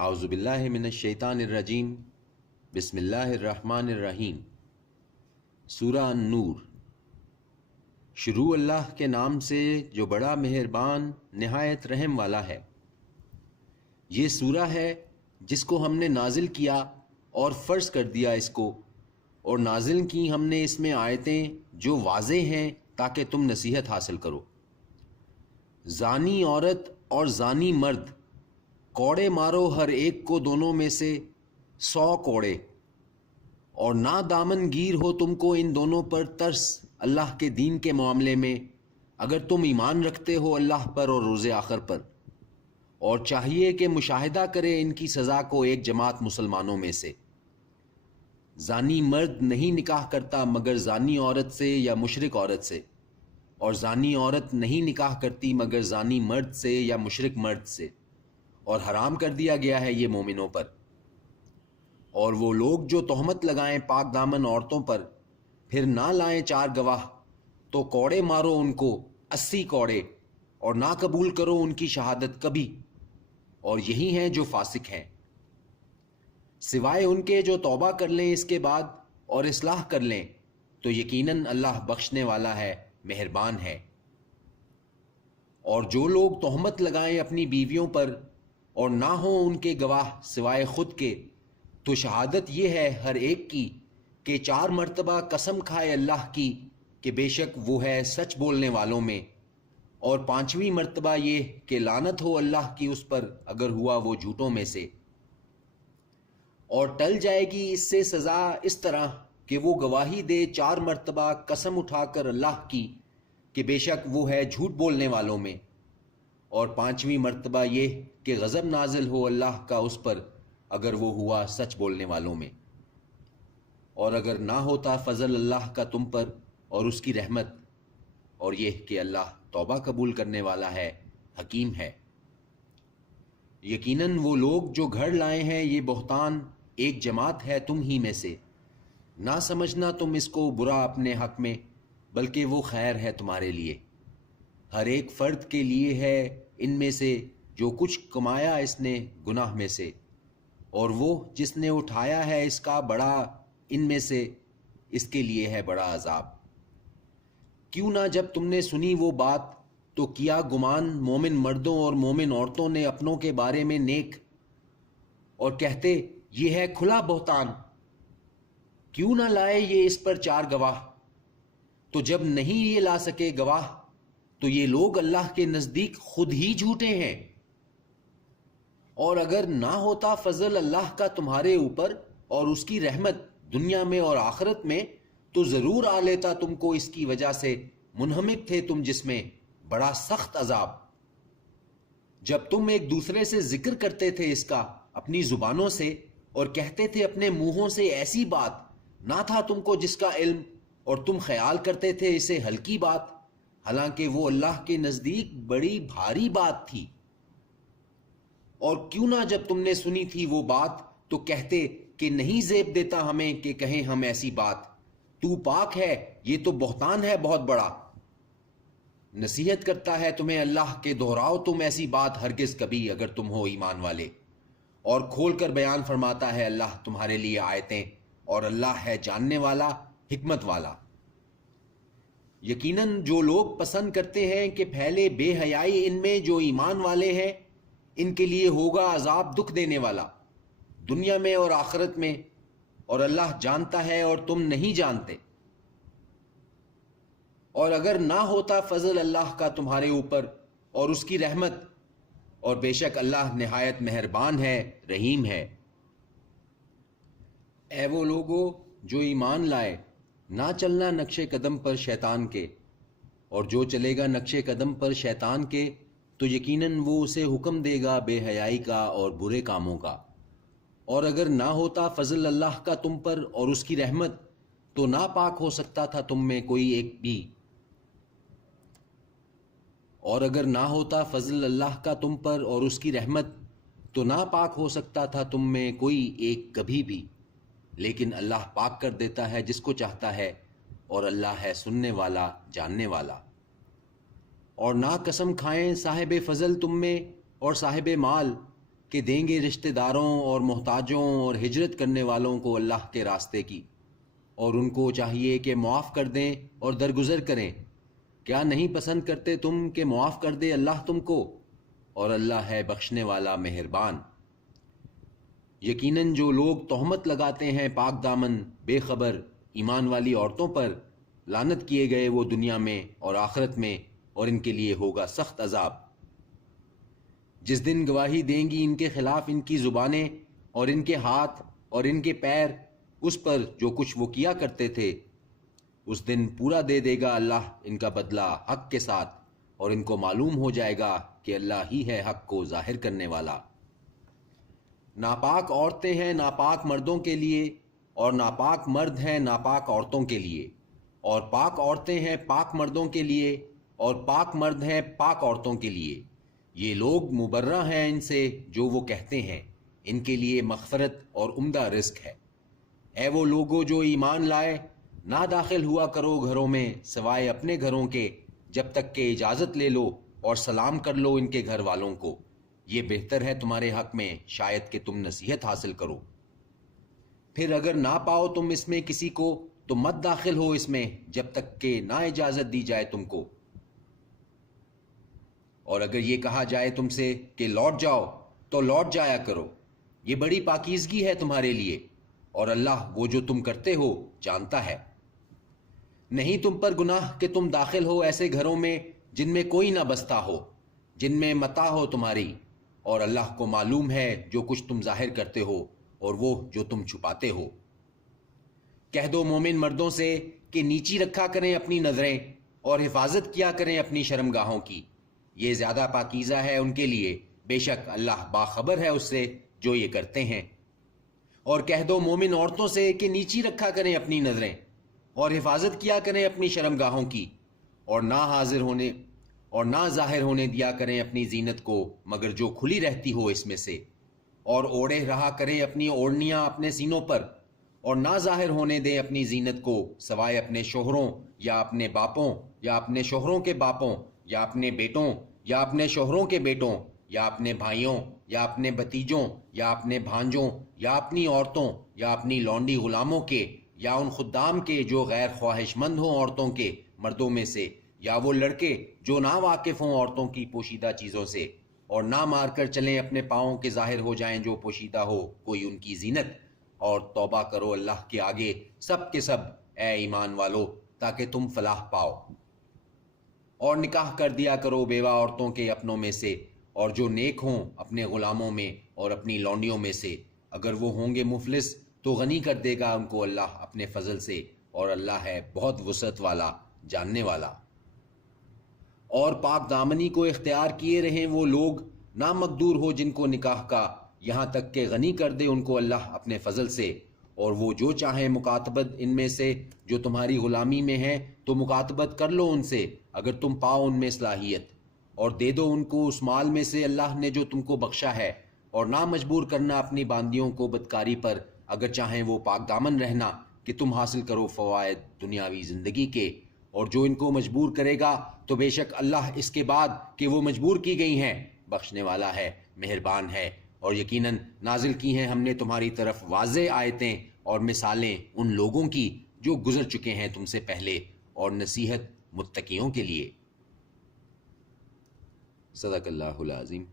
اعوذ باللہ من الشیطان الرجیم، بسم اللہ الرحمن الرحیم۔ سورہ النور۔ شروع اللہ کے نام سے جو بڑا مہربان نہایت رحم والا ہے۔ یہ سورہ ہے جس کو ہم نے نازل کیا اور فرض کر دیا اس کو، اور نازل کی ہم نے اس میں آیتیں جو واضح ہیں تاکہ تم نصیحت حاصل کرو۔ زانی عورت اور زانی مرد، کوڑے مارو ہر ایک کو دونوں میں سے 100 کوڑے، اور نہ دامن گیر ہو تم کو ان دونوں پر ترس اللہ کے دین کے معاملے میں، اگر تم ایمان رکھتے ہو اللہ پر اور روز آخر پر، اور چاہیے کہ مشاہدہ کرے ان کی سزا کو ایک جماعت مسلمانوں میں سے۔ زانی مرد نہیں نکاح کرتا مگر زانی عورت سے یا مشرک عورت سے، اور زانی عورت نہیں نکاح کرتی مگر زانی مرد سے یا مشرک مرد سے، اور حرام کر دیا گیا ہے یہ مومنوں پر۔ اور وہ لوگ جو تہمت لگائیں پاک دامن عورتوں پر، پھر نہ لائیں 4 گواہ، تو کوڑے مارو ان کو 80 کوڑے، اور نہ قبول کرو ان کی شہادت کبھی، اور یہی ہیں جو فاسق ہیں، سوائے ان کے جو توبہ کر لیں اس کے بعد اور اصلاح کر لیں، تو یقیناً اللہ بخشنے والا ہے، مہربان ہے۔ اور جو لوگ تہمت لگائیں اپنی بیویوں پر اور نہ ہوں ان کے گواہ سوائے خود کے، تو شہادت یہ ہے ہر ایک کی کہ 4 مرتبہ قسم کھائے اللہ کی کہ بے شک وہ ہے سچ بولنے والوں میں، اور 5ویں مرتبہ یہ کہ لعنت ہو اللہ کی اس پر اگر ہوا وہ جھوٹوں میں سے۔ اور ٹل جائے گی اس سے سزا اس طرح کہ وہ گواہی دے 4 مرتبہ قسم اٹھا کر اللہ کی کہ بے شک وہ ہے جھوٹ بولنے والوں میں، اور 5ویں مرتبہ یہ کہ غضب نازل ہو اللہ کا اس پر اگر وہ ہوا سچ بولنے والوں میں۔ اور اگر نہ ہوتا فضل اللہ کا تم پر اور اس کی رحمت، اور یہ کہ اللہ توبہ قبول کرنے والا ہے، حکیم ہے۔ یقیناً وہ لوگ جو گھڑ لائے ہیں یہ بہتان ایک جماعت ہے تم ہی میں سے، نہ سمجھنا تم اس کو برا اپنے حق میں، بلکہ وہ خیر ہے تمہارے لیے۔ ہر ایک فرد کے لیے ہے ان میں سے جو کچھ کمایا اس نے گناہ میں سے، اور وہ جس نے اٹھایا ہے اس کا بڑا ان میں سے، اس کے لیے ہے بڑا عذاب۔ کیوں نہ جب تم نے سنی وہ بات تو کیا گمان مومن مردوں اور مومن عورتوں نے اپنوں کے بارے میں نیک، اور کہتے یہ ہے کھلا بہتان، کیوں نہ لائے یہ اس پر 4 گواہ، تو جب نہیں یہ لا سکے گواہ تو یہ لوگ اللہ کے نزدیک خود ہی جھوٹے ہیں۔ اور اگر نہ ہوتا فضل اللہ کا تمہارے اوپر اور اس کی رحمت دنیا میں اور آخرت میں، تو ضرور آ لیتا تم کو اس کی وجہ سے منہمک تھے تم جس میں بڑا سخت عذاب۔ جب تم ایک دوسرے سے ذکر کرتے تھے اس کا اپنی زبانوں سے، اور کہتے تھے اپنے منہوں سے ایسی بات نہ تھا تم کو جس کا علم، اور تم خیال کرتے تھے اسے ہلکی بات، حالانکہ وہ اللہ کے نزدیک بڑی بھاری بات تھی۔ اور کیوں نہ جب تم نے سنی تھی وہ بات تو کہتے کہ نہیں زیب دیتا ہمیں کہ کہیں ہم ایسی بات، تو پاک ہے، یہ تو بہتان ہے بہت بڑا۔ نصیحت کرتا ہے تمہیں اللہ کہ دہراؤ تم ایسی بات ہرگز کبھی اگر تم ہو ایمان والے، اور کھول کر بیان فرماتا ہے اللہ تمہارے لیے آیتیں، اور اللہ ہے جاننے والا، حکمت والا۔ یقیناً جو لوگ پسند کرتے ہیں کہ پھیلے بے حیائی ان میں جو ایمان والے ہیں، ان کے لیے ہوگا عذاب دکھ دینے والا دنیا میں اور آخرت میں، اور اللہ جانتا ہے اور تم نہیں جانتے۔ اور اگر نہ ہوتا فضل اللہ کا تمہارے اوپر اور اس کی رحمت، اور بے شک اللہ نہایت مہربان ہے، رحیم ہے۔ اے وہ لوگو جو ایمان لائے، نہ چلنا نقش قدم پر شیطان کے، اور جو چلے گا نقش قدم پر شیطان کے تو یقیناً وہ اسے حکم دے گا بے حیائی کا اور برے کاموں کا۔ اور اگر نہ ہوتا فضل اللہ کا تم پر اور اس کی رحمت، تو ناپاک ہو سکتا تھا تم میں کوئی ایک بھی۔ اور اگر نہ ہوتا فضل اللہ کا تم پر اور اس کی رحمت، تو ناپاک ہو سکتا تھا تم میں کوئی ایک کبھی بھی، لیکن اللہ پاک کر دیتا ہے جس کو چاہتا ہے، اور اللہ ہے سننے والا، جاننے والا۔ اور نہ قسم کھائیں صاحب فضل تم میں اور صاحب مال، کہ دیں گے رشتہ داروں اور محتاجوں اور ہجرت کرنے والوں کو اللہ کے راستے کی، اور ان کو چاہیے کہ معاف کر دیں اور درگزر کریں۔ کیا نہیں پسند کرتے تم کہ معاف کر دے اللہ تم کو؟ اور اللہ ہے بخشنے والا مہربان۔ یقیناً جو لوگ تہمت لگاتے ہیں پاک دامن بے خبر ایمان والی عورتوں پر، لعنت کیے گئے وہ دنیا میں اور آخرت میں، اور ان کے لیے ہوگا سخت عذاب۔ جس دن گواہی دیں گی ان کے خلاف ان کی زبانیں اور ان کے ہاتھ اور ان کے پیر اس پر جو کچھ وہ کیا کرتے تھے، اس دن پورا دے دے گا اللہ ان کا بدلہ حق کے ساتھ، اور ان کو معلوم ہو جائے گا کہ اللہ ہی ہے حق کو ظاہر کرنے والا۔ ناپاک عورتیں ہیں ناپاک مردوں کے لیے، اور ناپاک مرد ہیں ناپاک عورتوں کے لیے، اور پاک عورتیں ہیں پاک مردوں کے لیے، اور پاک مرد ہیں پاک عورتوں کے لیے۔ یہ لوگ مبرہ ہیں ان سے جو وہ کہتے ہیں، ان کے لیے مغفرت اور عمدہ رزق ہے۔ اے وہ لوگو جو ایمان لائے، نہ داخل ہوا کرو گھروں میں سوائے اپنے گھروں کے، جب تک کہ اجازت لے لو اور سلام کر لو ان کے گھر والوں کو، یہ بہتر ہے تمہارے حق میں، شاید کہ تم نصیحت حاصل کرو۔ پھر اگر نہ پاؤ تم اس میں کسی کو تو مت داخل ہو اس میں جب تک کہ نہ اجازت دی جائے تم کو۔ اور اگر یہ کہا جائے تم سے کہ لوٹ جاؤ تو لوٹ جایا کرو، یہ بڑی پاکیزگی ہے تمہارے لیے، اور اللہ وہ جو تم کرتے ہو جانتا ہے۔ نہیں تم پر گناہ کہ تم داخل ہو ایسے گھروں میں جن میں کوئی نہ بستا ہو، جن میں متاع ہو تمہاری، اور اللہ کو معلوم ہے جو کچھ تم ظاہر کرتے ہو اور وہ جو تم چھپاتے ہو۔ کہہ دو مومن مردوں سے کہ نیچی رکھا کریں اپنی نظریں اور حفاظت کیا کریں اپنی شرمگاہوں کی، یہ زیادہ پاکیزہ ہے ان کے لیے، بے شک اللہ باخبر ہے اس سے جو یہ کرتے ہیں۔ اور کہہ دو مومن عورتوں سے کہ نیچی رکھا کریں اپنی نظریں اور حفاظت کیا کریں اپنی شرمگاہوں کی، اور نہ ظاہر ہونے دیا کریں اپنی زینت کو مگر جو کھلی رہتی ہو اس میں سے، اور اوڑھے رہا کریں اپنی اوڑھنیاں اپنے سینوں پر، اور نہ ظاہر ہونے دیں اپنی زینت کو سوائے اپنے شوہروں یا اپنے باپوں یا اپنے شوہروں کے باپوں یا اپنے بیٹوں یا اپنے شوہروں کے بیٹوں یا اپنے بھائیوں یا اپنے بھتیجوں یا اپنے بھانجوں یا اپنی عورتوں یا اپنی لونڈی غلاموں کے یا ان خدام کے جو غیر خواہش مند ہوں عورتوں کے مردوں میں سے، یا وہ لڑکے جو نا واقف ہوں عورتوں کی پوشیدہ چیزوں سے، اور نہ مار کر چلیں اپنے پاؤں کے ظاہر ہو جائیں جو پوشیدہ ہو کوئی ان کی زینت، اور توبہ کرو اللہ کے آگے سب کے سب اے ایمان والو تاکہ تم فلاح پاؤ۔ اور نکاح کر دیا کرو بیوہ عورتوں کے اپنوں میں سے، اور جو نیک ہوں اپنے غلاموں میں اور اپنی لونڈیوں میں سے، اگر وہ ہوں گے مفلس تو غنی کر دے گا ان کو اللہ اپنے فضل سے، اور اللہ ہے بہت وسعت والا جاننے والا۔ اور پاک دامنی کو اختیار کیے رہیں وہ لوگ نہ مقدور ہو جن کو نکاح کا، یہاں تک کہ غنی کر دے ان کو اللہ اپنے فضل سے، اور وہ جو چاہیں مکاتبت ان میں سے جو تمہاری غلامی میں ہیں تو مکاتبت کر لو ان سے اگر تم پاؤ ان میں صلاحیت، اور دے دو ان کو اس مال میں سے اللہ نے جو تم کو بخشا ہے، اور نہ مجبور کرنا اپنی باندیوں کو بدکاری پر اگر چاہیں وہ پاک دامن رہنا کہ تم حاصل کرو فوائد دنیاوی زندگی کے، اور جو ان کو مجبور کرے گا تو بے شک اللہ اس کے بعد کہ وہ مجبور کی گئی ہیں بخشنے والا ہے، مہربان ہے۔ اور یقیناً نازل کی ہیں ہم نے تمہاری طرف واضح آیتیں اور مثالیں ان لوگوں کی جو گزر چکے ہیں تم سے پہلے، اور نصیحت متقیوں کے لیے۔ صدق اللہ العظیم۔